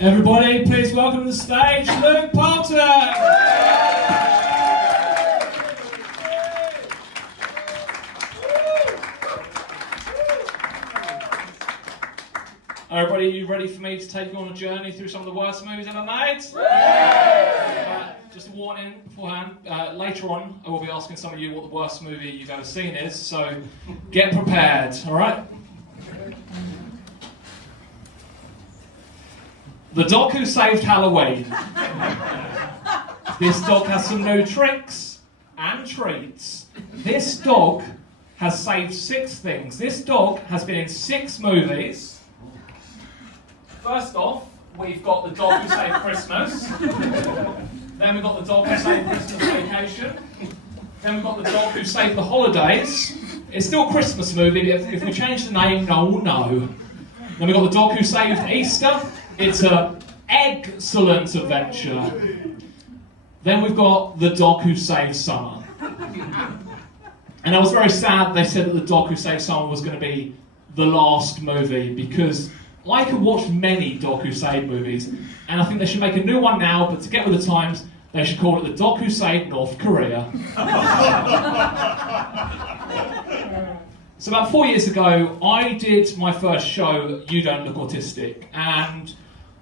Everybody, please welcome to the stage Luke Poulton. Everybody, are you ready for me to take you on a journey through some of the worst movies ever made? Just a warning beforehand, later on I will be asking some of you what the worst movie you've ever seen is, so get prepared, alright? The dog who saved Halloween. This dog has some new tricks and treats. This dog has saved 6 things. This dog has been in 6 movies. First off, we've got the dog who saved Christmas. Then we've got the dog who saved Christmas Vacation. Then we've got the dog who saved the holidays. It's still a Christmas movie, but if we change the name, no one will know. Then we've got the dog who saved Easter. It's an excellent adventure. Then we've got the dog who saved summer. And I was very sad they said that the dog who saved summer was going to be the last movie, because I could watch many Dog Who Saved movies, and I think they should make a new one now, but to get with the times, they should call it The Dog Who Saved North Korea. So about 4 years ago, I did my first show, You Don't Look Autistic, and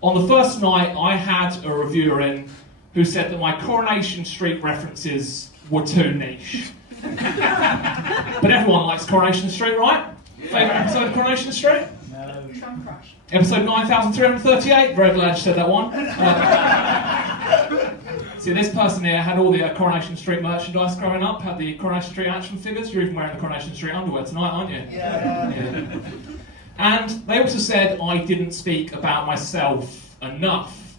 on the first night, I had a reviewer in who said that my Coronation Street references were too niche. But everyone likes Coronation Street, right? Yeah. Favourite episode of Coronation Street? Episode 9338, very glad you said that one. See, this person here had all the Coronation Street merchandise growing up, had the Coronation Street action figures. You're even wearing the Coronation Street underwear tonight, aren't you? Yeah. And they also said I didn't speak about myself enough.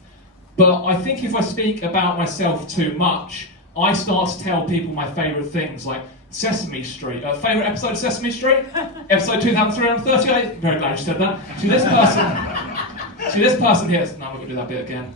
But I think if I speak about myself too much, I start to tell people my favourite things, like Sesame Street. Favourite episode of Sesame Street? Episode 2338. Very glad you said that. See this person here. No, I'm not going to do that bit again.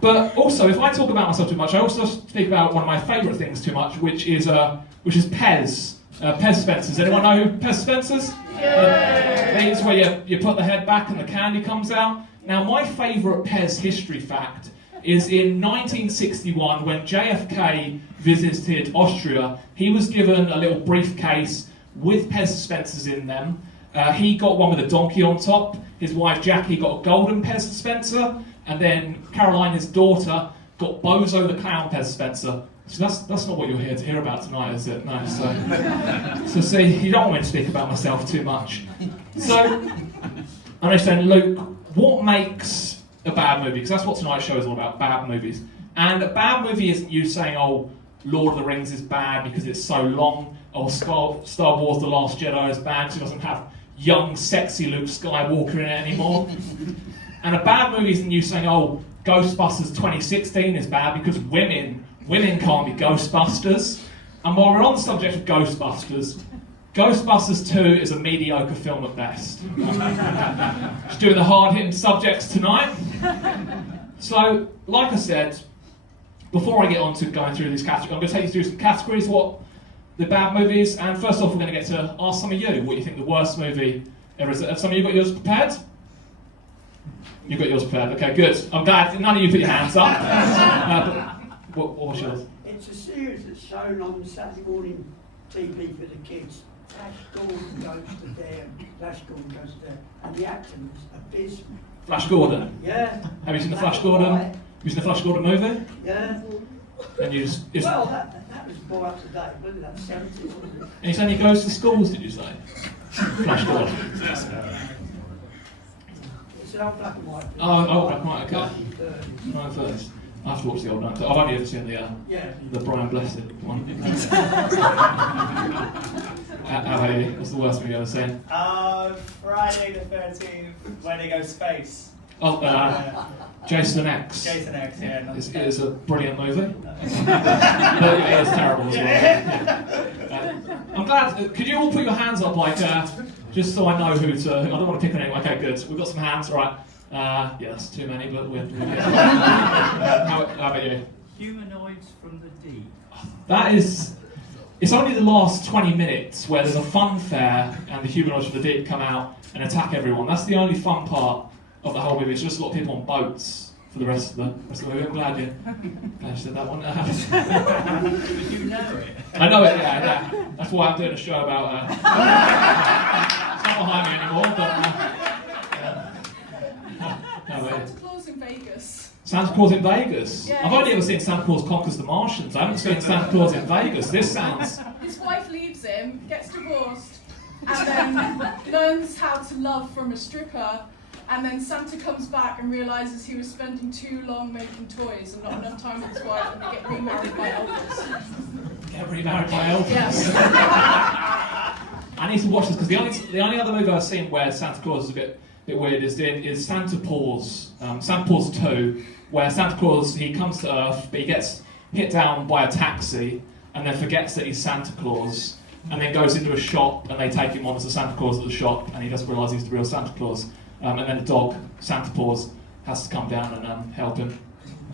But also, if I talk about myself too much, I also speak about one of my favourite things too much, which is Pez. Pez Spencers. Anyone know who Pez Spencers? These where you put the head back and the candy comes out. Now, my favourite Pez history fact is in 1961, when JFK visited Austria, he was given a little briefcase with Pez dispensers in them. He got one with a donkey on top. His wife Jackie got a golden Pez dispenser, and then Caroline, his daughter, got Bozo the clown Pez dispenser. So that's not what you're here to hear about tonight, is it? No. So see, you don't want me to speak about myself too much. So I'm just saying, Luke, what makes a bad movie? Because that's what tonight's show is all about, bad movies. And a bad movie isn't you saying, oh, Lord of the Rings is bad because it's so long, or Star Wars The Last Jedi is bad because it doesn't have young, sexy Luke Skywalker in it anymore. And a bad movie isn't you saying, oh, Ghostbusters 2016 is bad because women can't be Ghostbusters. And while we're on the subject of Ghostbusters 2 is a mediocre film at best. Just doing the hard-hitting subjects tonight. So, like I said, before I get on to going through these categories, I'm going to take you through some categories, what the bad movies, and first off we're going to get to ask some of you what you think the worst movie ever is. Have some of you got yours prepared? You've got yours prepared, okay, good. I'm glad none of you put your hands up. What was yours? It's a series that's shown on Saturday morning TV for the kids. Flash Gordon goes to there, and the acting is abysmal. Flash Gordon? Yeah. Have you seen the Flash Gordon? Have you seen the Flash Gordon movie? Yeah. And you just well, that was more up to date, wasn't it? That's 70s, wasn't it? And he's only goes to schools, did you say? Flash Gordon. It's an old black and white. Oh, black and white, okay. 1930s. I have to watch the old 1930s. I've only ever seen the Brian Blessed one. How about you? What's the worst movie you've ever seen? Friday the 13th, when they go space. Oh, Jason X. Jason X, yeah. It is a brilliant movie. But it is terrible as well. I'm glad. Could you all put your hands up, like, just so I know who to. I don't want to pick on anyone. Okay, good. We've got some hands, all right. Yeah, that's too many, but we're good. How about you? Humanoids from the Deep. That is. It's only the last 20 minutes where there's a fun fair and the humanoids from the deep come out and attack everyone. That's the only fun part of the whole movie. It's just a lot of people on boats for the rest of the movie. I'm glad you said that one. Did you know it? I know it, yeah. That's why I'm doing a show about it's not behind me anymore, but Santa Claus in Vegas. Santa Claus in Vegas? Yeah, I've only ever seen Santa Claus Conquers the Martians. I haven't seen Santa Claus in Vegas. This sounds... His wife leaves him, gets divorced, and then learns how to love from a stripper, and then Santa comes back and realises he was spending too long making toys and not enough time with his wife, and they get remarried by Elvis. Get remarried by Elvis? Yes. I need to watch this, because the only other movie I've seen where Santa Claus is a bit weird is Santa Paws, Santa Paws 2, where Santa Claus, he comes to Earth, but he gets hit down by a taxi, and then forgets that he's Santa Claus, and then goes into a shop, and they take him on as a Santa Claus at the shop, and he doesn't realise he's the real Santa Claus. And then the dog, Santa Paws, has to come down and help him.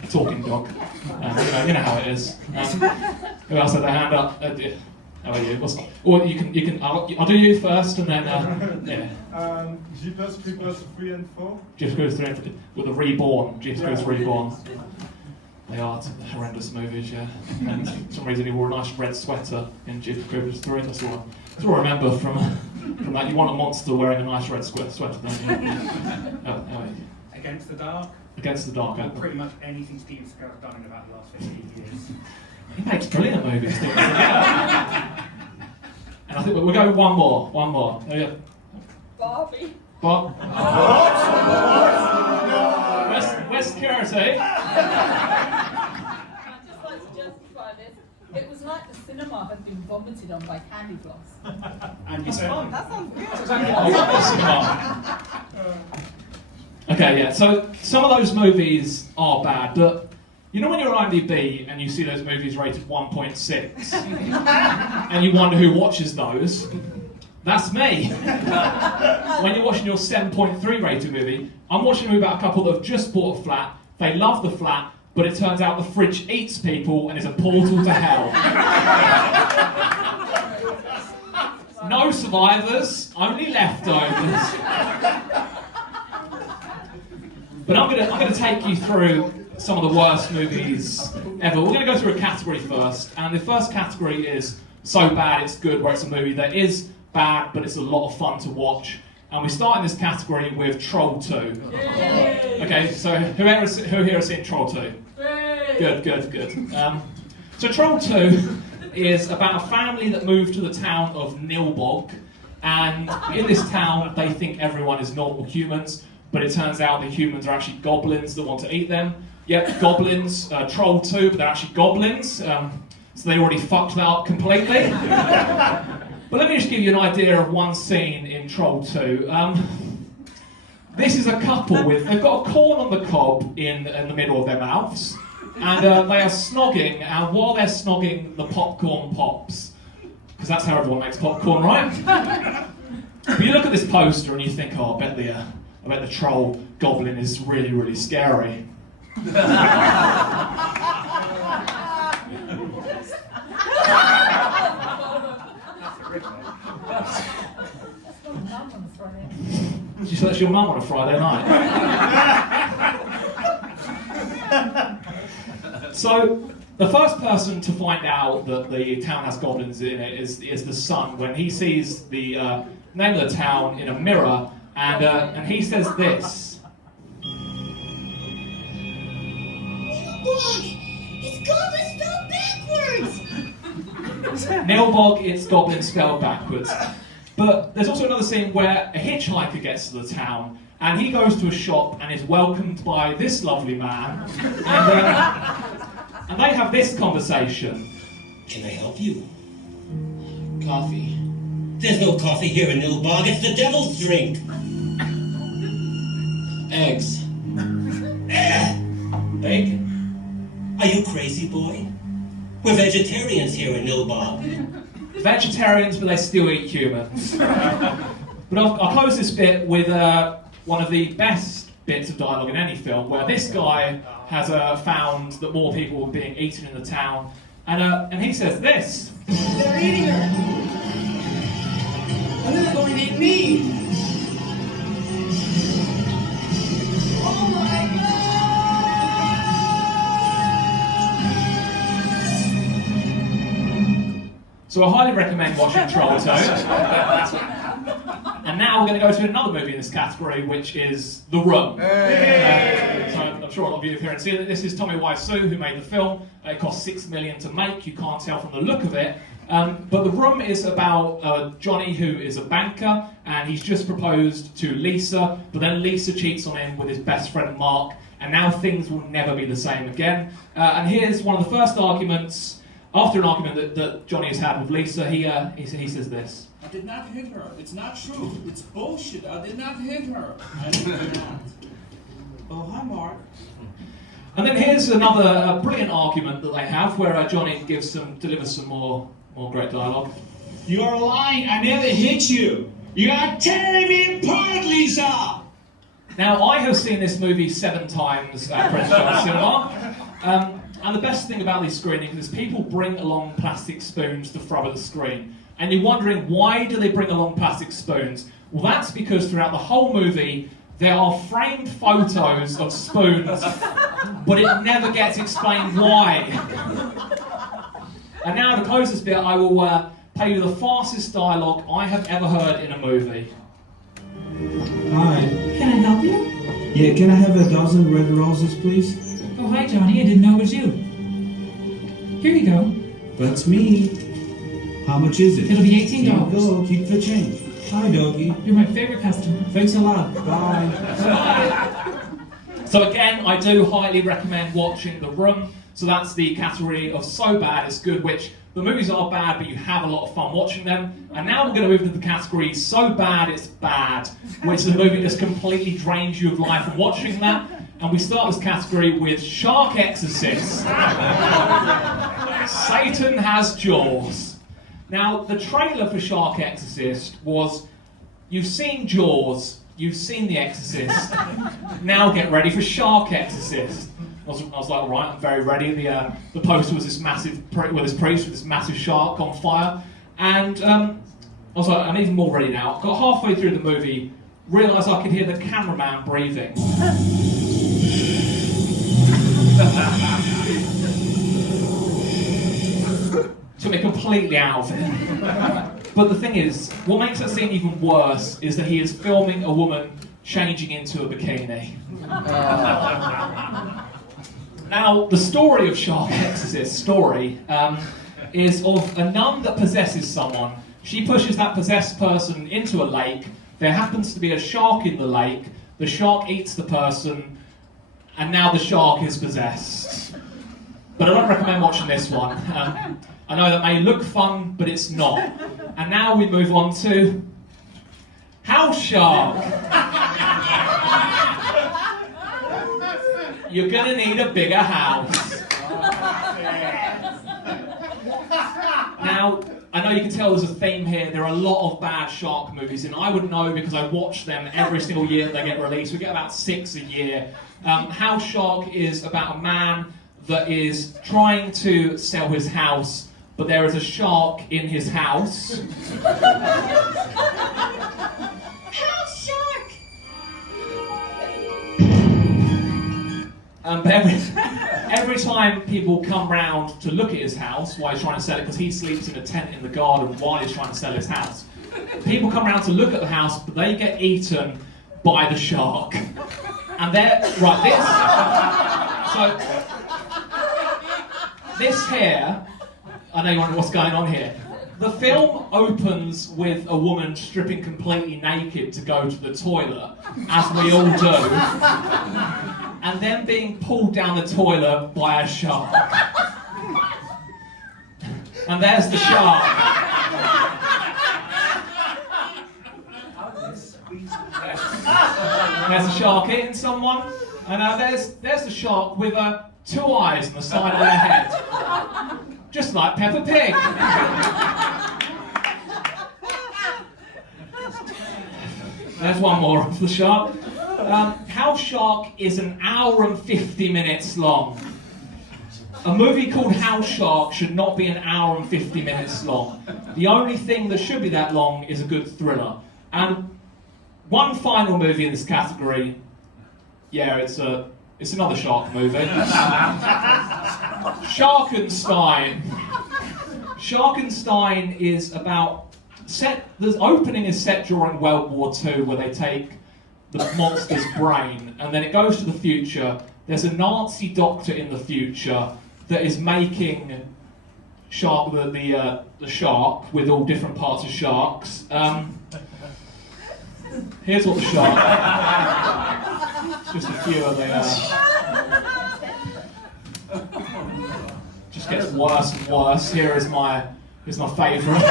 A talking dog. You know how it is. Who else had their hand up? How are you? Or you can. I'll do you first, and then yeah. Jeepers Creepers 3 and 4. Jeepers Creepers 3 and 4 with the Reborn. Jeepers Creepers Reborn. They are horrendous movies, yeah. And for some reason he wore a nice red sweater in Jeepers Creepers 3. That's all I remember from that. You want a monster wearing a nice red sweater, don't you? Against the Dark? Against the Dark. Or pretty much anything Steven Seagal's done in about the last 15 years. He makes brilliant movies, Steven Seagal. And I think we'll go one more. Barbie. Bob? Where's security? I'd just like to justify this. It was like the cinema had been vomited on by candy floss. And you said, That sounds good. Okay, yeah, so some of those movies are bad, but you know when you're on IMDb and you see those movies rated 1.6 and you wonder who watches those? That's me. When you're watching your 7.3 rated movie, I'm watching a movie about a couple that have just bought a flat, they love the flat, but it turns out the fridge eats people and is a portal to hell. No survivors, only leftovers. But I'm gonna take you through some of the worst movies ever. We're gonna go through a category first, and the first category is so bad it's good, where it's a movie that is bad, but it's a lot of fun to watch. And we start in this category with Troll 2. Yay. Okay, so who here has seen Troll 2? Yay. Good. So Troll 2 is about a family that moved to the town of Nilbog, and in this town they think everyone is normal humans, but it turns out the humans are actually goblins that want to eat them. Yep, goblins, Troll 2, but they're actually goblins, so they already fucked that up completely. But let me just give you an idea of one scene in Troll 2. This is a couple they've got a corn on the cob in the middle of their mouths, and they are snogging, and while they're snogging, the popcorn pops. Because that's how everyone makes popcorn, right? But you look at this poster and you think, oh, I bet the troll goblin is really, really scary. She said that's your mum on a Friday night. So, the first person to find out that the town has goblins in it is the son, when he sees the name of the town in a mirror, and he says this. It's goblin spelled backwards! Nilbog, it's goblin spelled backwards. But there's also another scene where a hitchhiker gets to the town, and he goes to a shop and is welcomed by this lovely man, and they have this conversation. Can I help you? Coffee. There's no coffee here in Nilbog, it's the devil's drink. Eggs. Bacon. Are you crazy, boy? We're vegetarians here in Nilbog. Vegetarians, but they still eat humans. But I'll close this bit with one of the best bits of dialogue in any film, where this guy has found that more people were being eaten in the town, and he says this. They're eating her! And then they're going to eat me! So I highly recommend watching Troll 2. And now we're going to go to another movie in this category, which is The Room. So I'm sure a lot of you have heard and seen it. This is Tommy Wiseau who made the film. It cost $6 million to make. You can't tell from the look of it. But The Room is about Johnny, who is a banker, and he's just proposed to Lisa, but then Lisa cheats on him with his best friend Mark, and now things will never be the same again. And here's one of the first arguments, after an argument that Johnny has had with Lisa, he says this. I did not hit her. It's not true. It's bullshit. I did not hit her. I did not. Oh, hi, Mark. And then here's another brilliant argument that they have, where Johnny delivers some more great dialogue. You are lying. I never hit you. You are tearing me apart, Lisa. Now, I have seen this movie 7 times at Prince Charles Cinema. And the best thing about these screenings is people bring along plastic spoons to throw at the screen. And you're wondering, why do they bring along plastic spoons? Well, that's because throughout the whole movie, there are framed photos of spoons, but it never gets explained why. And now, to close this bit, I will play you the fastest dialogue I have ever heard in a movie. Hi. Can I help you? Yeah, can I have a dozen red roses, please? Oh, hi, Johnny. I didn't know it was you. Here you go. That's me. How much is it? It'll be $18. Here you go. Keep the change. Hi, doggy. You're my favorite customer. Thanks a lot. Bye. So again, I do highly recommend watching The Room. So that's the category of so bad it's good, which the movies are bad, but you have a lot of fun watching them. And now we're going to move into the category so bad it's bad, which is a movie that just completely drains you of life from watching that. And we start this category with Shark Exorcist. Satan has jaws. Now, the trailer for Shark Exorcist was, you've seen Jaws, you've seen The Exorcist, now get ready for Shark Exorcist. I was like, all right, I'm very ready. The poster was this massive, with this priest with this massive shark on fire. And I was like, I'm even more ready now. Got halfway through the movie, realised I could hear the cameraman breathing. Took me completely out of it. But the thing is, what makes that scene even worse is that he is filming a woman changing into a bikini. Now, the story of Shark Exorcist is of a nun that possesses someone. She pushes that possessed person into a lake. There happens to be a shark in the lake. The shark eats the person, and now the shark is possessed. But I don't recommend watching this one. I know that may look fun, but it's not. And now we move on to House Shark. You're gonna need a bigger house. Now, I know you can tell there's a theme here. There are a lot of bad shark movies, and I would know because I watch them every single year that they get released. We get about 6 a year. House Shark is about a man that is trying to sell his house, but there is a shark in his house. House shark! But every time people come round to look at his house while he's trying to sell it, because he sleeps in a tent in the garden while he's trying to sell his house, people come round to look at the house, but they get eaten by the shark. And they're, right, this here, I know you wonder what's going on here. The film opens with a woman stripping completely naked to go to the toilet, as we all do, and then being pulled down the toilet by a shark. And there's the shark. There's a shark eating someone, and there's the shark with 2 eyes on the side of their head. Just like Peppa Pig. There's one more of the shark. House Shark is an hour and 50 minutes long. A movie called House Shark should not be an hour and 50 minutes long. The only thing that should be that long is a good thriller. And one final movie in this category, yeah, it's another shark movie. Sharkenstein. Sharkenstein is about the opening is set during World War II, where they take the monster's brain, and then it goes to the future. There's a Nazi doctor in the future that is making the shark with all different parts of sharks. Here's what the shark. It's just a few of the. Just gets worse and worse. Here's my favourite.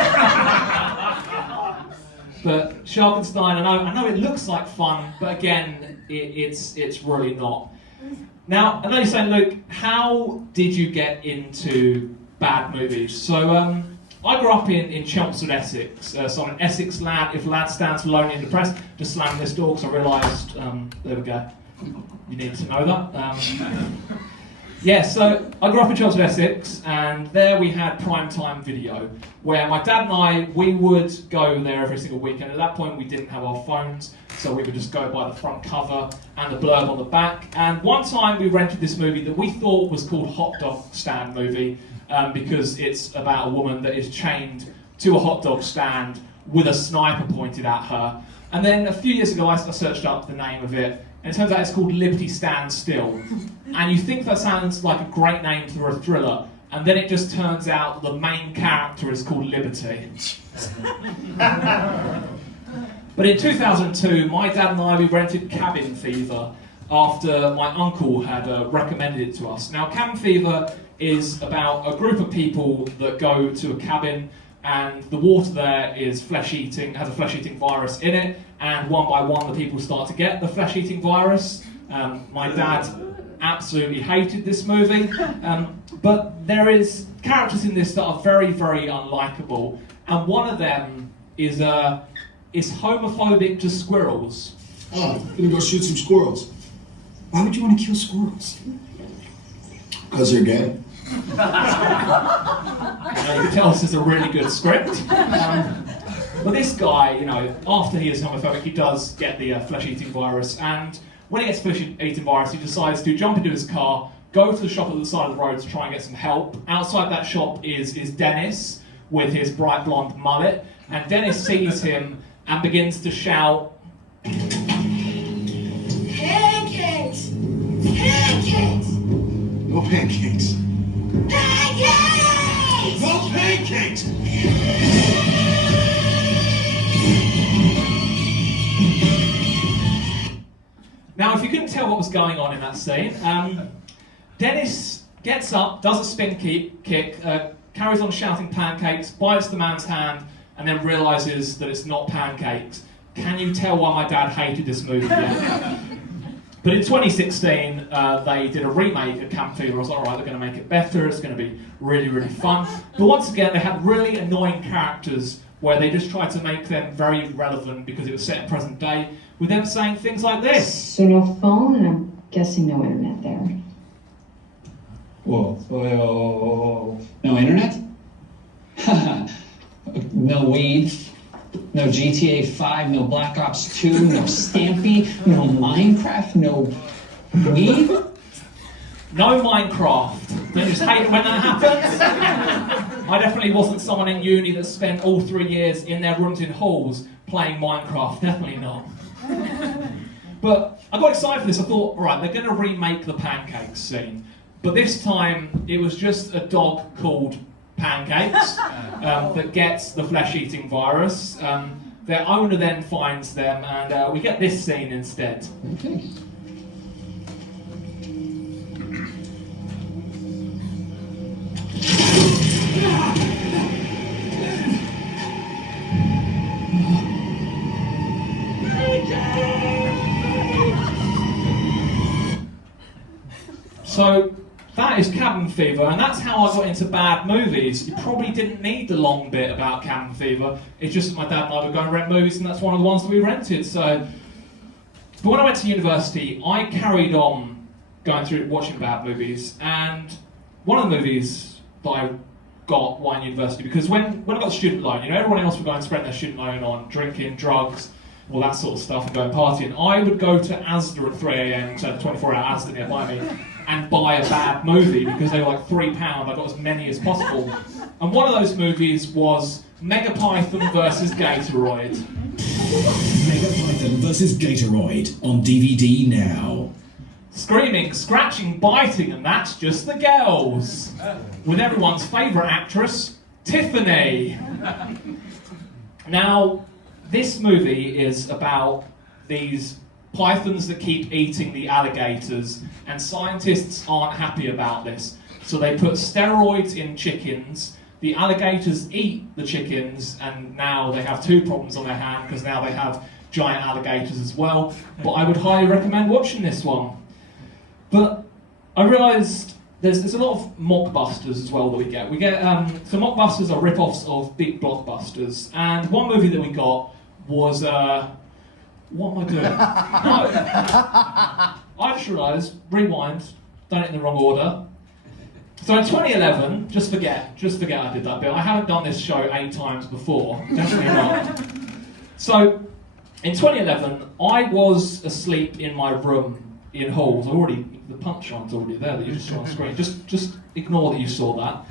But Sharkenstein, I know it looks like fun, but again, it's really not. Now, I know you're saying, Luke, how did you get into bad movies? So, I grew up in Chelmsford, Essex. So I'm an Essex lad. If lad stands for lonely and depressed, just slam this door because I realised, there we go, you need to know that. Yeah, so I grew up in Chelmsford, Essex, and there we had primetime video, where my dad and we would go there every single weekend. At that point, we didn't have our phones, so we would just go by the front cover and the blurb on the back. And one time we rented this movie that we thought was called Hot Dog Stand Movie, because it's about a woman that is chained to a hot dog stand with a sniper pointed at her. And then a few years ago, I searched up the name of it, and it turns out it's called Liberty Stand Still. And you think that sounds like a great name for a thriller, and then it just turns out the main character is called Liberty. But in 2002, my dad and we rented Cabin Fever after my uncle had recommended it to us. Now, Cabin Fever is about a group of people that go to a cabin, and the water there is flesh-eating, has a flesh-eating virus in it, and one by one the people start to get the flesh-eating virus. My dad absolutely hated this movie, but there is characters in this that are very, very unlikable, and one of them is homophobic to squirrels. Oh, I'm gonna go shoot some squirrels. Why would you want to kill squirrels? Because they're gay. You can tell this is a really good script. But this guy, after he is homophobic, he does get the flesh-eating virus, and when he gets flesh-eating virus, he decides to jump into his car, go to the shop at the side of the road to try and get some help. Outside that shop is Dennis with his bright blonde mullet, and Dennis sees him and begins to shout, Pancakes! Pancakes! No pancakes. Pancakes! No pancakes! Now, if you couldn't tell what was going on in that scene, Dennis gets up, does a spin kick, carries on shouting pancakes, bites the man's hand, and then realises that it's not pancakes. Can you tell why my dad hated this movie? But in 2016, they did a remake of Cabin Fever. I was like, alright, they're going to make it better, it's going to be really, really fun. But once again, they had really annoying characters where they just tried to make them very relevant because it was set in present day, with them saying things like this. So no phone, and I'm guessing no internet there. Whoa. No internet? No weed, no GTA 5, no Black Ops 2, no Stampy, no Minecraft, no weed? No Minecraft. Don't you just hate it when that happens? I definitely wasn't someone in uni that spent all 3 years in their rooms in halls playing Minecraft. Definitely not. But I got excited for this. I thought, alright, they're going to remake the pancakes scene. But this time, it was just a dog called Pancakes that gets the flesh-eating virus. Their owner then finds them, and we get this scene instead. Okay. So that is Cabin Fever, and that's how I got into bad movies. You probably didn't need the long bit about Cabin Fever. It's just that my dad and I were going to rent movies, and that's one of the ones that we rented. But when I went to university, I carried on going through watching bad movies, and one of the movies that I got while in university, because when I got the student loan, everyone else was going to spend their student loan on drinking, drugs, all that sort of stuff, and go partying, I would go to Asda at 3 a.m, so the 24-hour Asda nearby me, and buy a bad movie because they were like £3. I got as many as possible. And one of those movies was Megapython versus Gatoroid. Megapython versus Gatoroid on DVD now. Screaming, scratching, biting, and that's just the girls. With everyone's favourite actress, Tiffany. Now, this movie is about these pythons that keep eating the alligators, and scientists aren't happy about this. So they put steroids in chickens, the alligators eat the chickens, and now they have two problems on their hand because now they have giant alligators as well. But I would highly recommend watching this one. But I realised there's a lot of mockbusters as well that we get. So mockbusters are rip-offs of big blockbusters, and one movie that we got was what am I doing? No. I just realised, rewind, done it in the wrong order. So in 2011, just forget I did that bit. I haven't done this show 8 times before, definitely not. So in 2011, I was asleep in my room in Halls. The punchline's already there that you just saw on the screen. Just ignore that you saw that.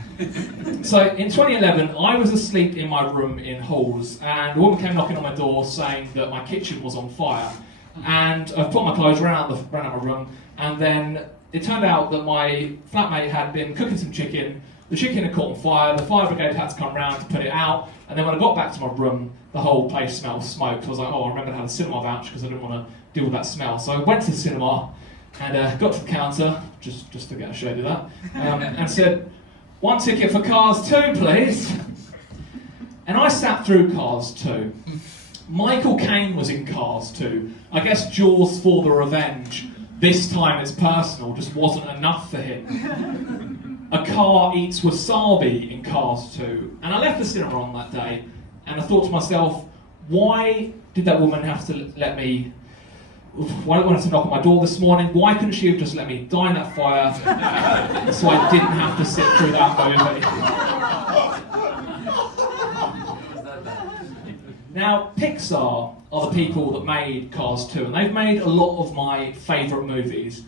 So in 2011, I was asleep in my room in Halls, and a woman came knocking on my door saying that my kitchen was on fire. And I put my clothes around my room, and then it turned out that my flatmate had been cooking some chicken. The chicken had caught on fire. The fire brigade had to come round to put it out. And then when I got back to my room, the whole place smelled of smoke. So I was like, I remembered I had a cinema voucher because I didn't want to deal with that smell. So I went to the cinema and got to the counter, just to get a shade of that, and said, 1 ticket for Cars 2, please. And I sat through Cars 2. Michael Caine was in Cars 2. I guess Jaws for the Revenge, this time it's personal, just wasn't enough for him. A car eats wasabi in Cars 2. And I left the cinema on that day, and I thought to myself, why did that woman have to let me... Why did I have to knock on my door this morning? Why couldn't she have just let me die in that fire so I didn't have to sit through that movie? Now, Pixar are the people that made Cars 2, and they've made a lot of my favourite movies.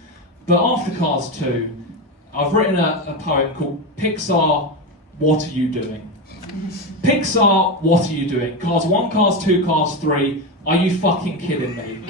But after Cars 2, I've written a poem called Pixar, What Are You Doing? Pixar, what are you doing? Cars 1, Cars 2, Cars 3, are you fucking kidding me?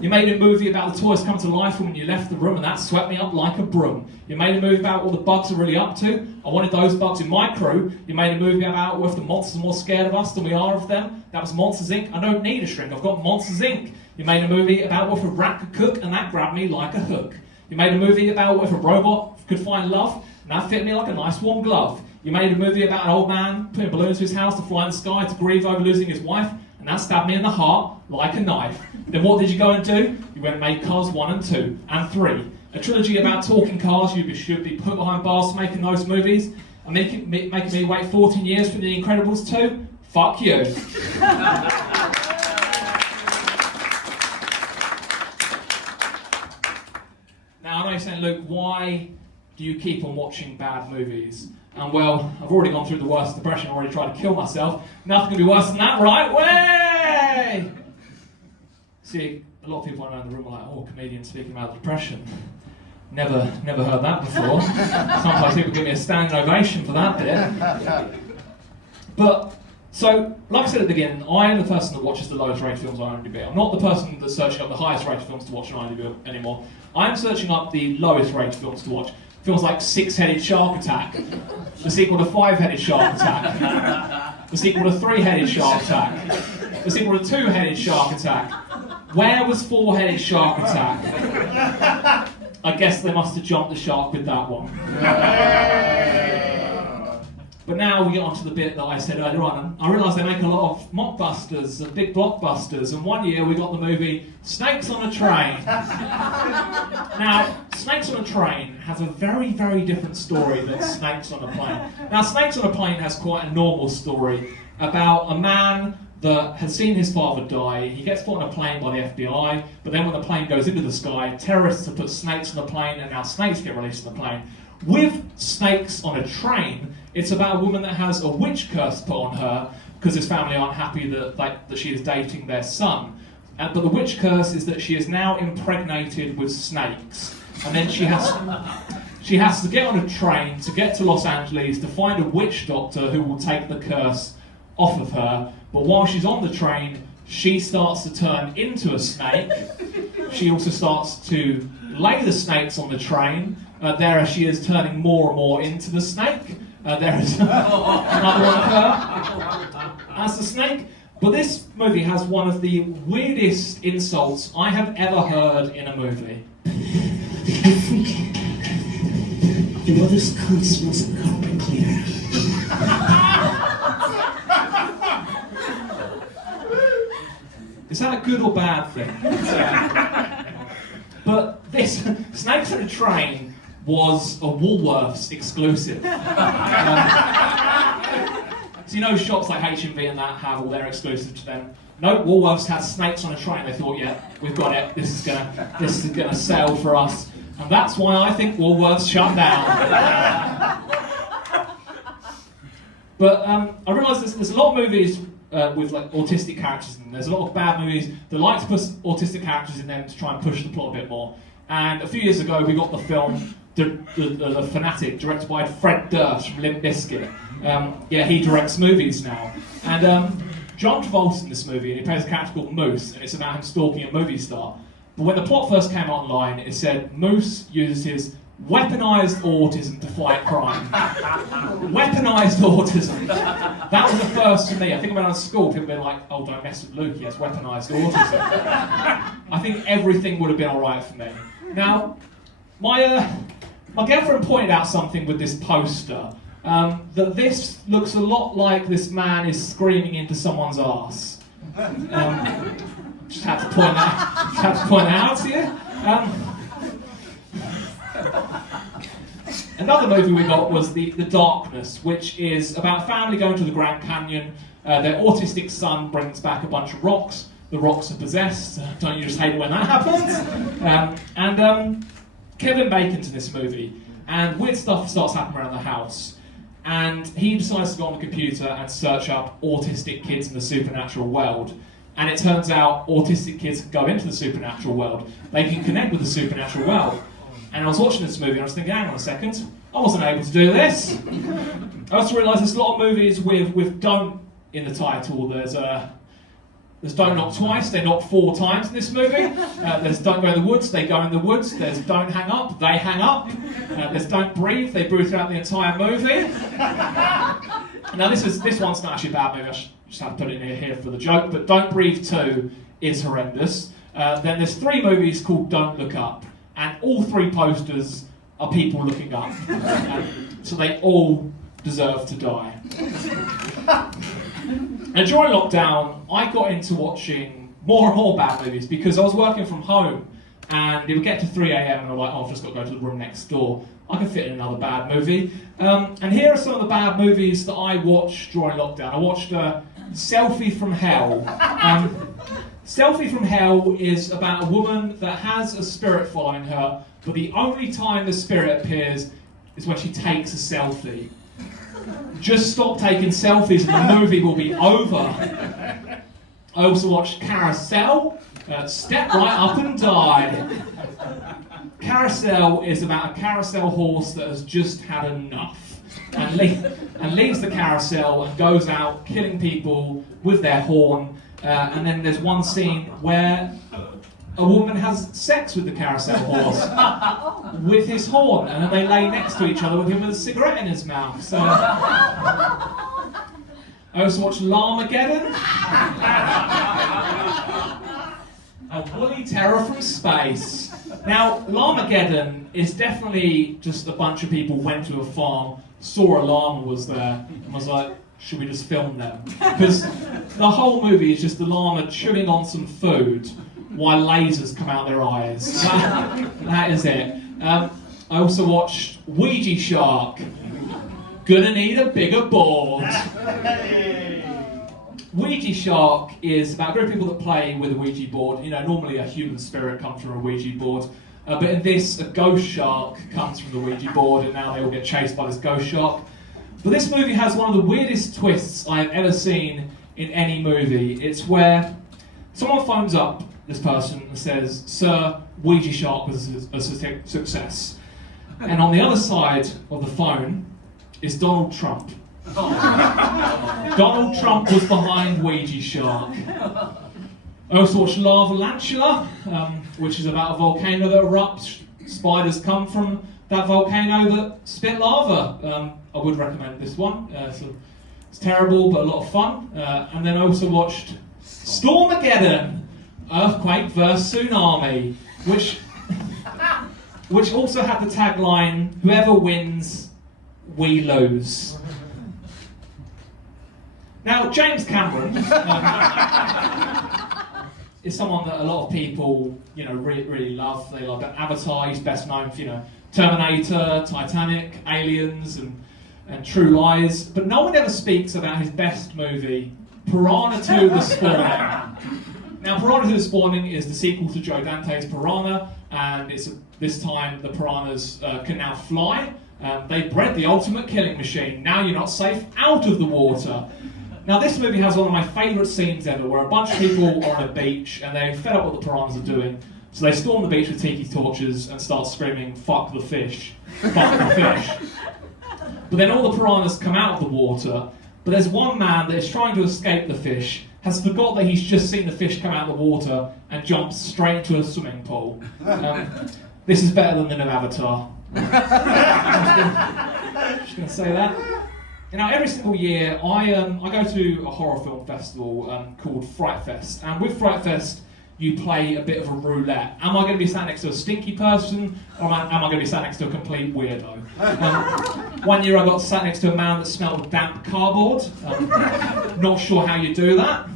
You made a movie about the toys come to life when you left the room, and that swept me up like a broom. You made a movie about what the bugs are really up to. I wanted those bugs in my crew. You made a movie about if the monsters are more scared of us than we are of them. That was Monsters Inc. I don't need a shrink, I've got Monsters Inc. You made a movie about what if a rat could cook, and that grabbed me like a hook. You made a movie about what if a robot could find love, and that fit me like a nice warm glove. You made a movie about an old man putting balloons to his house to fly in the sky to grieve over losing his wife, and that stabbed me in the heart like a knife. Then what did you go and do? You went and made Cars 1 and 2 and 3. A trilogy about talking cars. You should be put behind bars for making those movies, and making me wait 14 years for The Incredibles 2? Fuck you. Now I know you're saying, Luke, why do you keep on watching bad movies? And well, I've already gone through the worst depression, I've already tried to kill myself. Nothing can be worse than that, right? Way! See, a lot of people I know in the room are like, oh, comedian speaking about depression. Never heard that before. Sometimes people give me a standing ovation for that bit. But, so, like I said at the beginning, I am the person that watches the lowest rated films on IMDb. I'm not the person that's searching up the highest rated films to watch on IMDb anymore. I'm searching up the lowest rated films to watch. Films like Six-Headed Shark Attack, the sequel to Five-Headed Shark Attack, the sequel to Three-Headed Shark Attack, the sequel to Two-Headed Shark Attack. Where was Four-Headed Shark Attack? I guess they must have jumped the shark with that one. But now we get on to the bit that I said earlier on, and I realise they make a lot of mockbusters and big blockbusters, and one year we got the movie Snakes on a Train. Now, Snakes on a Train has a very, very different story than Snakes on a Plane. Now, Snakes on a Plane has quite a normal story about a man that has seen his father die. He gets put on a plane by the FBI, but then when the plane goes into the sky, terrorists have put snakes on the plane, and now snakes get released on the plane. With Snakes on a Train, it's about a woman that has a witch curse put on her because his family aren't happy that she is dating their son. but the witch curse is that she is now impregnated with snakes, and then she has to get on a train to get to Los Angeles to find a witch doctor who will take the curse off of her. But while she's on the train, she starts to turn into a snake. She also starts to lay the snakes on the train. There she is turning more and more into the snake. There is another one of her as the snake. But this movie has one of the weirdest insults I have ever heard in a movie. You freak. You know this cunt smells like carpet cleaner. Is that a good or bad thing? But this Snakes on a Train was a Woolworths exclusive. So you know shops like H&B and that have all their exclusives to them. No, Woolworths had Snakes on a Train. They thought, yeah, we've got it. This is gonna sell for us, and that's why I think Woolworths shut down. But I realise there's a lot of movies with like autistic characters in them. There's a lot of bad movies that like to put autistic characters in them to try and push the plot a bit more. And a few years ago, we got the film The Fanatic, directed by Fred Durst from Limp Bizkit. He directs movies now. And John Travolta's in this movie, and he plays a character called Moose, and it's about him stalking a movie star. But when the plot first came online, it said Moose uses his weaponized autism to fight crime. Weaponized autism. That was the first for me. I think when I was at school, people were like, oh, don't mess with Luke, he has weaponized autism. I think everything would have been alright for me. Now, my girlfriend pointed out something with this poster, that this looks a lot like this man is screaming into someone's arse. Just had to point that out to you. Another movie we got was The Darkness, which is about a family going to the Grand Canyon. Their autistic son brings back a bunch of rocks. The rocks are possessed. Don't you just hate it when that happens? Kevin Bacon's in this movie, and weird stuff starts happening around the house. And he decides to go on the computer and search up autistic kids in the supernatural world. And it turns out autistic kids can go into the supernatural world. They can connect with the supernatural world. And I was watching this movie and I was thinking, hang on a second, I wasn't able to do this. I also realised there's a lot of movies with don't in the title. There's Don't Knock Twice, they knock 4 times in this movie. There's Don't Go in the Woods, they go in the woods. There's Don't Hang Up, they hang up. There's Don't Breathe, they breathe throughout the entire movie. Now this one's not actually a bad movie, I just have to put it in here for the joke, but Don't Breathe 2 is horrendous. Then there's 3 movies called Don't Look Up, and all 3 posters are people looking up. So they all deserve to die. And during lockdown, I got into watching more and more bad movies because I was working from home and it would get to 3 a.m. and I'm like, oh, I've just got to go to the room next door. I can fit in another bad movie. And here are some of the bad movies that I watched during lockdown. I watched Selfie from Hell. Selfie from Hell is about a woman that has a spirit following her, but the only time the spirit appears is when she takes a selfie. Just stop taking selfies and the movie will be over. I also watched Carousel, Step Right Up and Die. Carousel is about a carousel horse that has just had enough and leaves the carousel and goes out killing people with their horn. And then there's one scene where a woman has sex with the carousel horse with his horn, and then they lay next to each other with him with a cigarette in his mouth. So I also watched Llamageddon, a woolly terror from space. Now, Llamageddon is definitely just a bunch of people went to a farm, saw a llama was there, and was like, should we just film them? Because the whole movie is just the llama chewing on some food while lasers come out their eyes. That is it. I also watched Ouija Shark. Gonna need a bigger board. Ouija Shark is about a group of people that play with a Ouija board. You know, normally a human spirit comes from a Ouija board. But in this, a ghost shark comes from the Ouija board, and now they all get chased by this ghost shark. But this movie has one of the weirdest twists I have ever seen in any movie. It's where someone phones up this person says, "Sir, Ouija shark was a success." And on the other side of the phone is Donald Trump. Donald Trump was behind Ouija shark. I also watched Lava Lantula, which is about a volcano that erupts. Spiders come from that volcano that spit lava. I would recommend this one. It's terrible, but a lot of fun. And then I also watched Stormageddon, Earthquake vs. Tsunami, which also had the tagline, "Whoever wins, we lose." Now, James Cameron is someone that a lot of people, really love. They love Avatar. He's best known for, Terminator, Titanic, Aliens, and True Lies. But no one ever speaks about his best movie, Piranha 2: The Spawning. Now, Piranha 2: The Spawning is the sequel to Joe Dante's Piranha, and this time the piranhas can now fly. They bred the ultimate killing machine. Now you're not safe out of the water. Now, this movie has one of my favourite scenes ever, where a bunch of people are on a beach and they're fed up what the piranhas are doing. So they storm the beach with tiki torches and start screaming, "Fuck the fish, fuck the fish." But then all the piranhas come out of the water, but there's one man that is trying to escape the fish, has forgot that he's just seen the fish come out of the water and jumps straight into a swimming pool. This is better than the new Avatar. Just going to say that. Every single year I go to a horror film festival called Fright Fest, and with Fright Fest you play a bit of a roulette. Am I going to be sat next to a stinky person, or am I going to be sat next to a complete weirdo? One year I got sat next to a man that smelled damp cardboard. Not sure how you do that.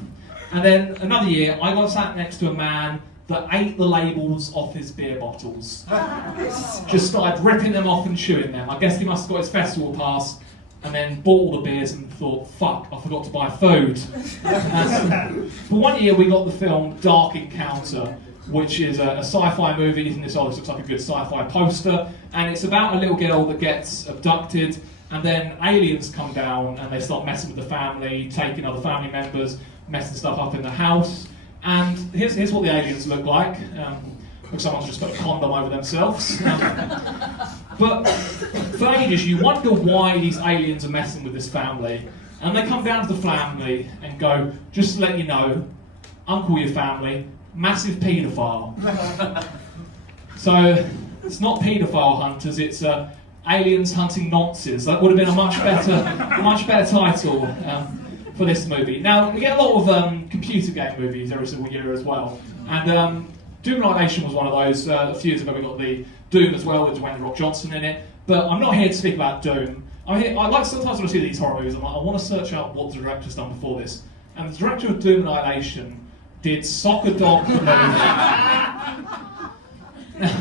And then another year I got sat next to a man that ate the labels off his beer bottles. Just started ripping them off and chewing them. I guess he must have got his festival pass and then bought all the beers and thought, "Fuck, I forgot to buy food." But one year we got the film Dark Encounter, which is a sci-fi movie, and this always looks like a good sci-fi poster, and it's about a little girl that gets abducted, and then aliens come down and they start messing with the family, taking other family members, messing stuff up in the house. And here's what the aliens look like. Someone's just put a condom over themselves. But for ages you wonder why these aliens are messing with this family. And they come down to the family and go, "Just to let you know, Uncle, your family, massive paedophile." So it's not paedophile hunters, it's aliens hunting nonces. That would have been a much better title for this movie. Now, we get a lot of computer game movies every single year as well. And Doom Annihilation was one of those. A few years ago we got the Doom as well with Dwayne "The Rock" Johnson in it. But I'm not here to speak about Doom. I like sometimes when I see these horror movies, I'm like, I want to search out what the director's done before this. And the director of Doom Annihilation did Soccer Dog the movie.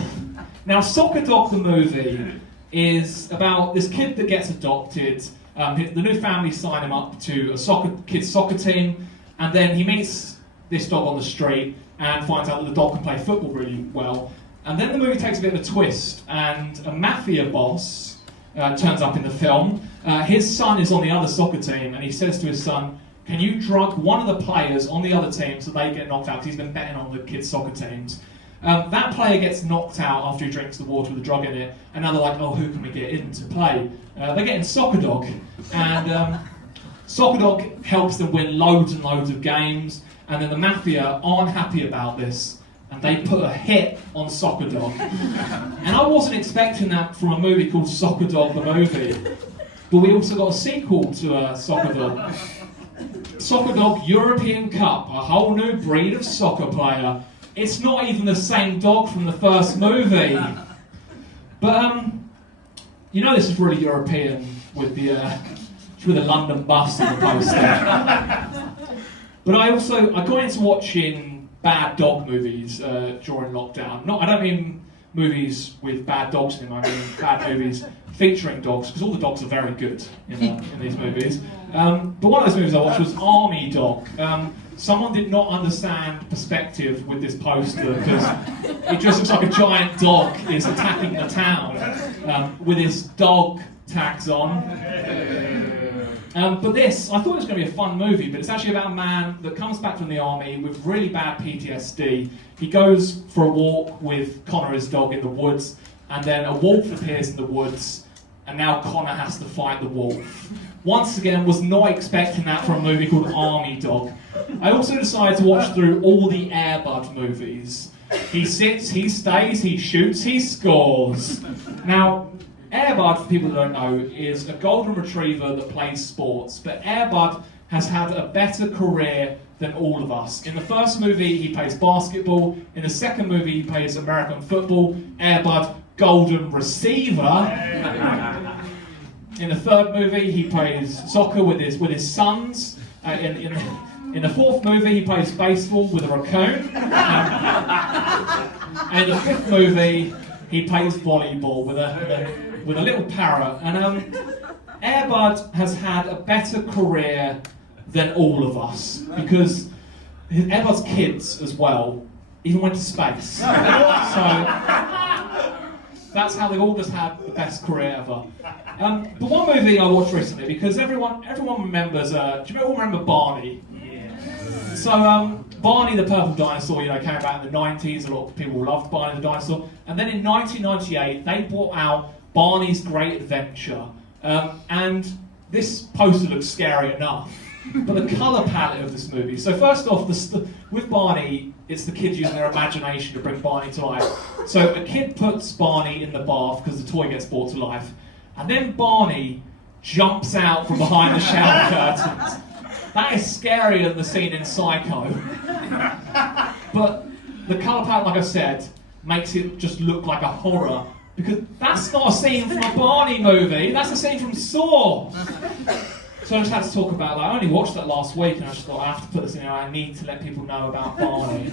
Now, Soccer Dog the movie is about this kid that gets adopted. The new family sign him up to a kid's soccer team, and then he meets this dog on the street and finds out that the dog can play football really well. And then the movie takes a bit of a twist, and a mafia boss turns up in the film. His son is on the other soccer team, and he says to his son, "Can you drug one of the players on the other team so they get knocked out?" Because he's been betting on the kids' soccer teams. That player gets knocked out after he drinks the water with the drug in it, and now they're like, "Oh, who can we get in to play?" They get in Soccer Dog, and Soccer Dog helps them win loads and loads of games, and then the mafia aren't happy about this, and they put a hit on Soccer Dog. And I wasn't expecting that from a movie called Soccer Dog the movie, but we also got a sequel to Soccer Dog. Soccer Dog European Cup, a whole new breed of soccer player. It's not even the same dog from the first movie. But, this is really European with the London bus in the poster. But I got into watching bad dog movies during lockdown. I don't mean movies with bad dogs in them, I mean bad movies featuring dogs, because all the dogs are very good in these movies. But one of those movies I watched was Army Dog. Someone did not understand perspective with this poster, because it just looks like a giant dog is attacking the town with his dog tags on. But this, I thought it was going to be a fun movie, but it's actually about a man that comes back from the army with really bad PTSD. He goes for a walk with Connor, his dog, in the woods, and then a wolf appears in the woods, and now Connor has to fight the wolf. Once again, was not expecting that from a movie called Army Dog. I also decided to watch through all the Air Bud movies. He sits, he stays, he shoots, he scores. Now, Air Bud, for people that don't know, is a golden retriever that plays sports, but Air Bud has had a better career than all of us. In the first movie, he plays basketball. In the second movie, he plays American football. Air Bud, golden receiver. In the third movie, he plays soccer with his sons. In the fourth movie, he plays baseball with a raccoon. And in the fifth movie, he plays volleyball with a little parrot. And Air Bud has had a better career than all of us because Air Bud's kids as well even went to space. So that's how they've all just had the best career ever. But one movie I watched recently, because everyone remembers, do you all remember Barney? Yeah. So Barney the Purple Dinosaur, came out in the 90s, a lot of people loved Barney the Dinosaur, and then in 1998 they brought out Barney's Great Adventure, and this poster looks scary enough, but the colour palette of this movie, so first off, with Barney, it's the kids using their imagination to bring Barney to life. So a kid puts Barney in the bath because the toy gets brought to life. And then Barney jumps out from behind the shower curtains. That is scarier than the scene in Psycho. But the colour palette, like I said, makes it just look like a horror. Because that's not a scene from a Barney movie, that's a scene from Saw. So I just had to talk about that. I only watched that last week and I just thought I have to put this in there. I need to let people know about Barney.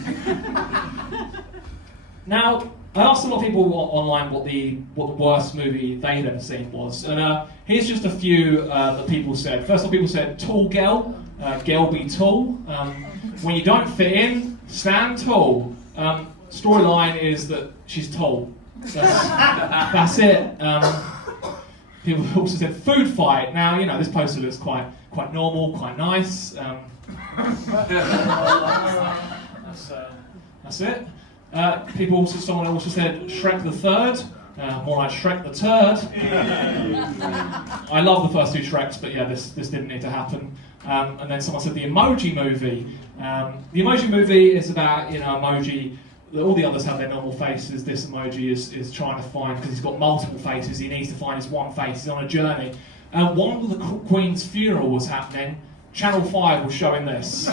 Now, I asked a lot of people online what the worst movie they'd ever seen was, and here's just a few that people said. First of all, people said Tall Girl, Girl Be Tall. When you don't fit in, stand tall. Storyline is that she's tall. That's it. People also said Food Fight. Now, this poster looks quite normal, quite nice. That's it. Someone also said Shrek the Third, more like Shrek the Turd. I love the first two Shreks, but yeah, this didn't need to happen. And then someone said the Emoji Movie. The Emoji Movie is about, emoji, all the others have their normal faces. This emoji is trying to find, because he's got multiple faces, he needs to find his one face. He's on a journey. While the Queen's funeral was happening, Channel 5 was showing this.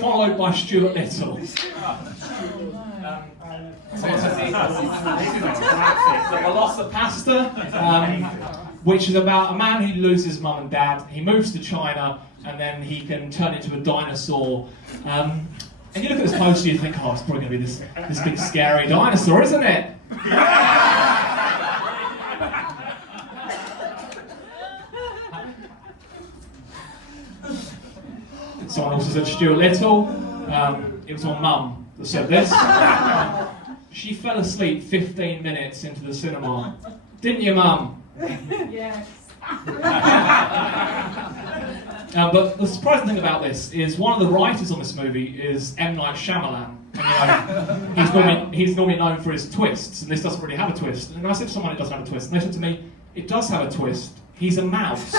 Followed by Stuart Little. Someone said the Velocipasta, which is about a man who loses mum and dad. He moves to China, and then he can turn into a dinosaur. And you look at this poster, you think, oh, it's probably going to be this big scary dinosaur, isn't it? Someone also said Stuart Little. It was my mum that said this. She fell asleep 15 minutes into the cinema. Didn't you, Mum? Yes. But the surprising thing about this is one of the writers on this movie is M. Night Shyamalan. And, he's normally known for his twists, and this doesn't really have a twist. And I said to someone it doesn't have a twist, and they said to me, it does have a twist. He's a mouse.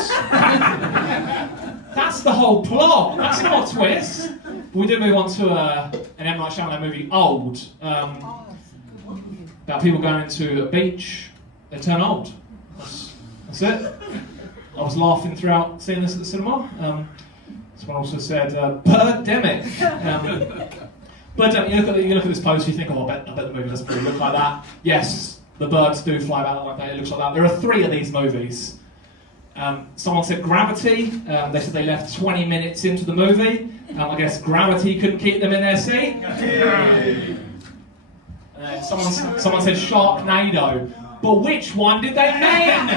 That's the whole plot. That's not a twist. We do move on to an M. Night Shyamalan movie, Old. About people going into a beach, they turn old. That's it. I was laughing throughout seeing this at the cinema. Someone also said Birdemic. Birdemic. You look at this poster, you think, oh, I bet the movie doesn't really look like that. Yes, the birds do fly about like that. It looks like that. There are 3 of these movies. Someone said Gravity. They said they left 20 minutes into the movie. I guess gravity couldn't keep them in their seat. Someone said Sharknado. But which one did they mean?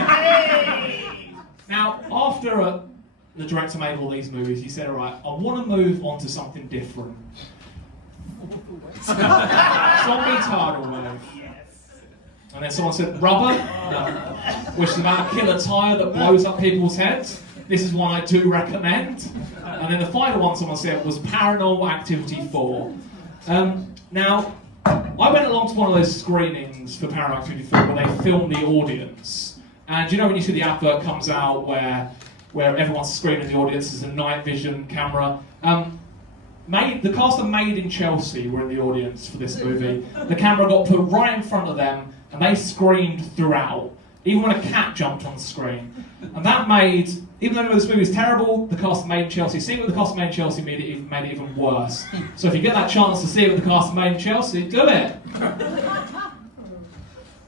Now, after the director made all these movies, he said, all right, I want to move on to something different. Zombie tidal wave. And then someone said rubber, which is about a killer tyre that blows up people's heads. This is one I do recommend. And then the final one someone said was Paranormal Activity 4. Now, I went along to one of those screenings for Paranormal Activity 4 where they film the audience. And you know when you see the advert comes out where everyone's screaming in the audience, there's a night vision camera. The cast of Made in Chelsea were in the audience for this movie. The camera got put right in front of them and they screamed throughout, even when a cat jumped on the screen. And that made, even though this movie is terrible, the cast of Made in Chelsea, seeing it with the cast of Made in Chelsea made it even worse. So if you get that chance to see it with the cast of Made in Chelsea, do it!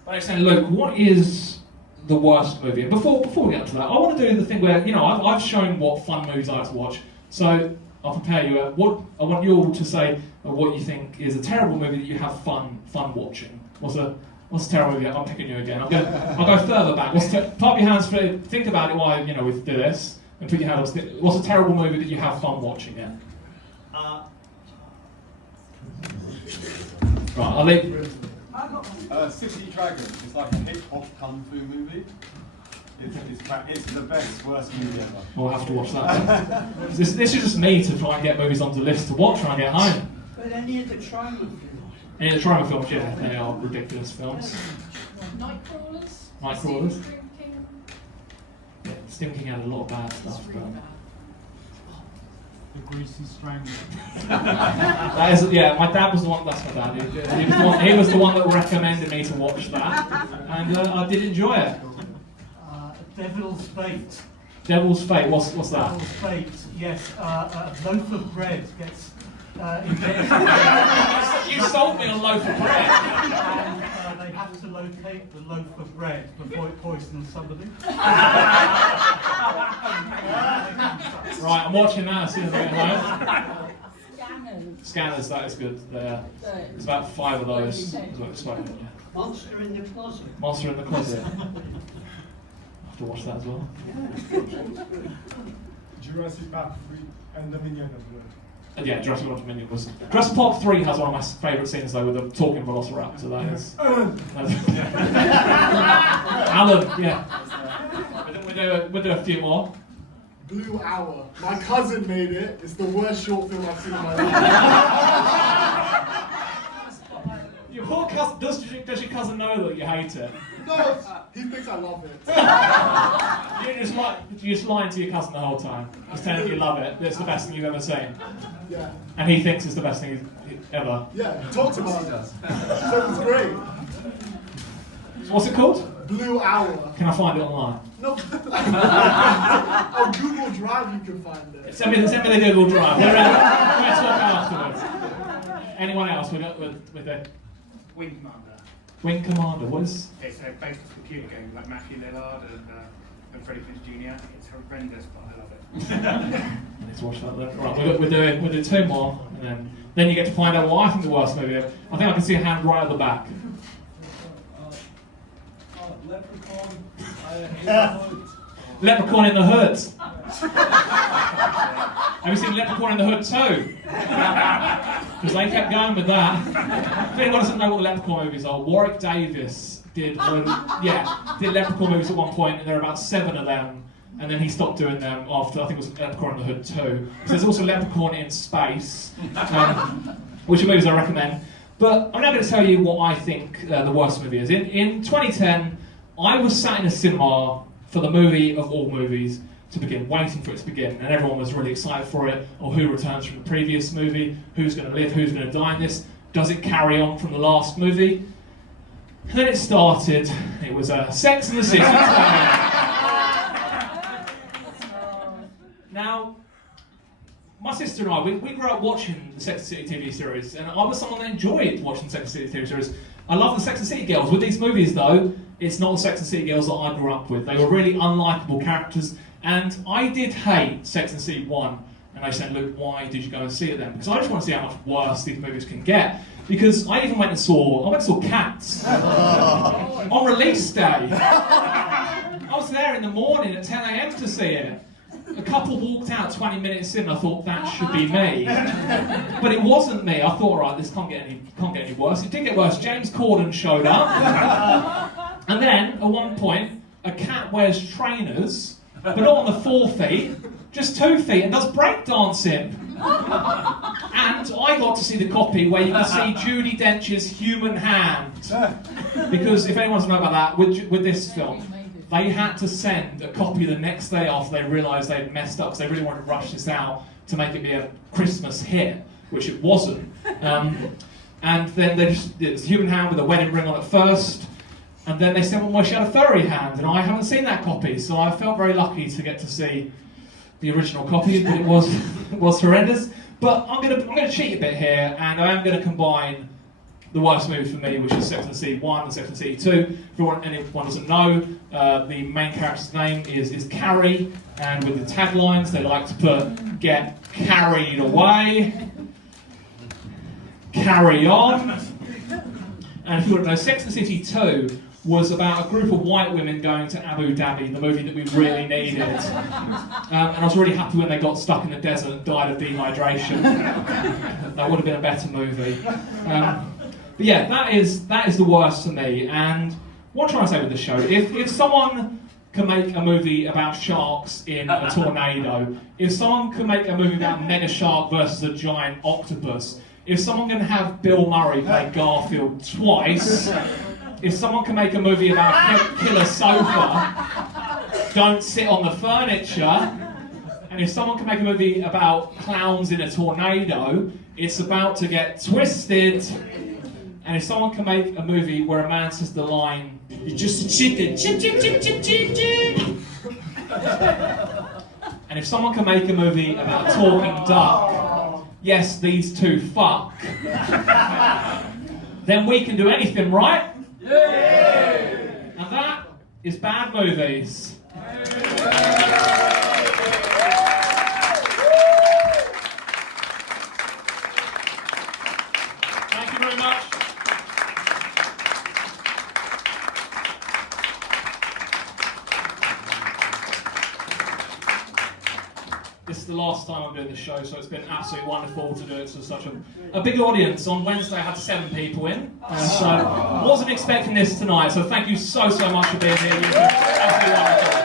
But I'm saying, look, what is the worst movie? And before we get to that, I want to do the thing where, I've shown what fun movies I like to watch, so I'll prepare you. I want you all to say what you think is a terrible movie that you have fun watching. What's a terrible movie? I'm picking you again. I'll go further back. Pop your hands. Think about it while we do this, and put your hand up. What's a terrible movie that you have fun watching? Yeah. Right. I'll leave. City Dragons. It's like a hip-hop kung fu movie. It's the best, worst movie ever. We'll have to watch that. This is just me to try and get movies onto the list to watch when I get home. But any of the Troma films? Any of the Troma films, yeah, they are ridiculous films. Nightcrawlers? Nightcrawlers? Yeah, Stephen King had a lot of bad stuff. Really bad. The Greasy Strangler. That is, yeah, my dad was the one, that's my dad. He was the one that recommended me to watch that. And I did enjoy it. Devil's Fate. Devil's Fate, what's that? Devil's Fate, yes. A loaf of bread gets invented. You sold me a loaf of bread. And they have to locate the loaf of bread before it poisons somebody. Right, I'm watching that as soon as I get home. Scanners. Scanners, that is good. There's about 5 of those. Monster in the Closet. Monster in the Closet. I have to watch that as well. Jurassic Park 3 and Dominion as well. Yeah, Jurassic Park Dominion was. Jurassic Park 3 has one of my favourite scenes though with the talking velociraptor. That is. Alan, yeah. We'll do a few more. Blue Hour. My cousin made it. It's the worst short film I've seen in my life. Your poor cousin, does your cousin know that you hate it? No, he thinks I love it. You're just lying to your cousin the whole time. Just telling him you love it. It's the best thing you've ever seen. Yeah. And he thinks it's the best thing ever. Yeah, he talks about it. So it's great. What's it called? Blue Hour. Can I find it online? No. On Google Drive you can find it. Send me the Google Drive. We're going to talk afterwards. Anyone else with the Wing Commander. Wing Commander? What is? It's based off computer game like Matthew Lillard and Freddie Prinze Jr. It's horrendous, but I love it. Let's watch that then. Right, we'll do 2 more, and then you get to find out what I think the worst movie is. I think I can see a hand right at the back. Leprechaun. Leprechaun in the Hood. Have you seen Leprechaun in the Hood 2? Because they kept going with that. If anyone doesn't know what the Leprechaun movies are, Warwick Davis did Leprechaun movies at one point, and there are about 7 of them, and then he stopped doing them after, I think it was Leprechaun in the Hood 2. So there's also Leprechaun in Space, which are movies I recommend. But I'm now going to tell you what I think the worst movie is. In 2010, I was sat in a cinema for the movie of all movies to begin, waiting for it to begin, and everyone was really excited for it, or who returns from the previous movie, who's going to live, who's going to die in this, does it carry on from the last movie? And then it started, it was Sex and the City. Now, my sister and I, we grew up watching the Sex and the City TV series, and I was someone that enjoyed watching the Sex and the City TV series. I love the Sex and the City girls. With these movies though, it's not the Sex and the City girls that I grew up with. They were really unlikable characters, and I did hate Sex and the City 1. And they said, Luke, why did you go and see it then? Because I just want to see how much worse these movies can get. Because I even went and saw Cats on release day. I was there in the morning at 10 AM to see it. a couple walked out 20 minutes in, I thought that should be me. But it wasn't me. I thought, all right, this can't get any worse. It did get worse. James Corden showed up. And then, at one point, a cat wears trainers, but not on the 4 feet, just 2 feet, and does breakdancing. And I got to see the copy where you can see Judi Dench's human hand. Because if anyone doesn't know about that, with this film, they had to send a copy the next day after they realised they'd messed up, because they really wanted to rush this out to make it be a Christmas hit, which it wasn't. And then it was a human hand with a wedding ring on it first, and then they sent one where she had a furry hand, and I haven't seen that copy, so I felt very lucky to get to see the original copy, but it was horrendous. But I'm gonna cheat a bit here, and I am gonna combine the worst movie for me, which is Sex and the City 1 and Sex and the City 2. For anyone doesn't know, the main character's name is Carrie, and with the taglines they like to put "Get carried away," "Carry on." And if you want to know, Sex and the City 2 was about a group of white women going to Abu Dhabi, the movie that we really needed. And I was really happy when they got stuck in the desert and died of dehydration. That would have been a better movie. But yeah, that is the worst for me. And what I'm trying to say with this show, if someone can make a movie about sharks in a tornado, if someone can make a movie about a mega shark versus a giant octopus, if someone can have Bill Murray play Garfield twice, if someone can make a movie about a killer sofa, don't sit on the furniture, and if someone can make a movie about clowns in a tornado, it's about to get twisted. And if someone can make a movie where a man says the line, "You're just a chicken, chip, chip, chip, chip, chip, chip." And if someone can make a movie about a talking duck, "Yes, these two fuck," then we can do anything, right? Yeah. And that is bad movies. Thank you very much. This is the last time I'm doing this show, so it's been absolutely wonderful to do it to such a big audience. On Wednesday I had 7 people in, so I wasn't expecting this tonight, so thank you so much for being here. You've been absolutely wonderful.